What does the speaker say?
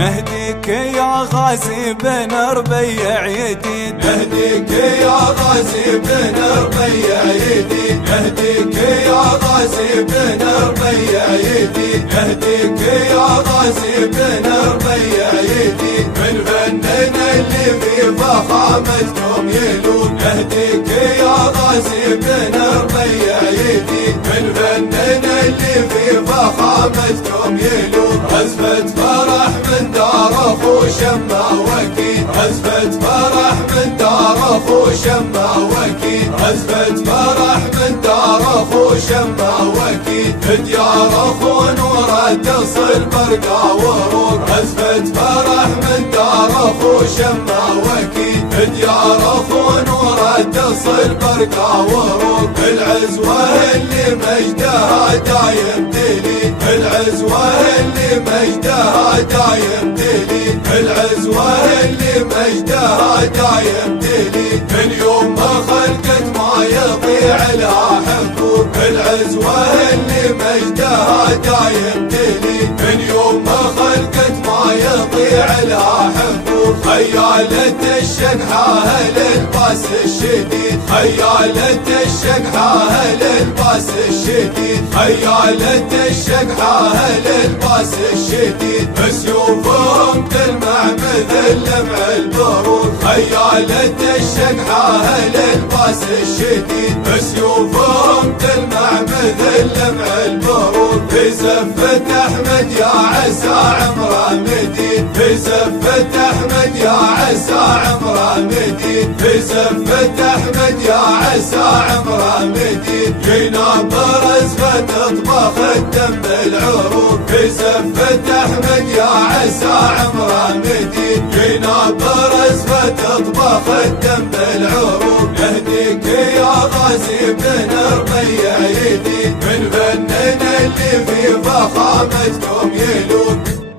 نهديك يا غازي بن ربيع يدي، نهديك يا غازي بن ربيع يدي، نهديك يا غازي بن ربيع يدي، نهديك يا غازي بن ربيع يدي، من فننا اللي في فخامتكم يلون. نهديك يا غازي بن ربيع يدي، من فننا اللي في فخامتكم يلون. عزفة فرح من دار اخو شمه وكيد، عزفة فرح من دار اخو شمه وكيد، عزفة فرح من دار اخو شمه وكيد، ديار اخو نوره تصل برقه ورود. عزفة فرح من دار اخو شمه وكيد، ديار اخو نوره تصل برقه ورود. العزوه اللي مجدها دايم دليل، العزوه اللي مجدها دايم دليل، العزوه اللي مجدها دايم دليل. من يوم ما خلقت ما يضيع لها حقوق، العزوه اللي مجدها دايم دليل. من يوم ما خلقت ما يضيع لها حقوق. خيالة الشقحة اهل الباس الشديد، خيالة الشقحة اهل الباس الشديد، خيالة الشقحة اهل الباس الشديد. بسيوفهم تلمع مثل لمع البرود، خيالة الشقحة اهل الباس الشديد. بسيوفهم تلمع مثل لمع البرود. في زفة احمد يا عسى عمره مديد، في زفة احمد يا عسى عمره مديد، في زفة احمد يا عسى عمره مديد. جينا برز فتطبخ الدم العروق، في زفة احمد يا عسى عمره مديد. جينا برز فتطبخ الدم العروق. نهديك يا غازي بن ربيع يدي، من فننا اللي في فخامتكم يلون.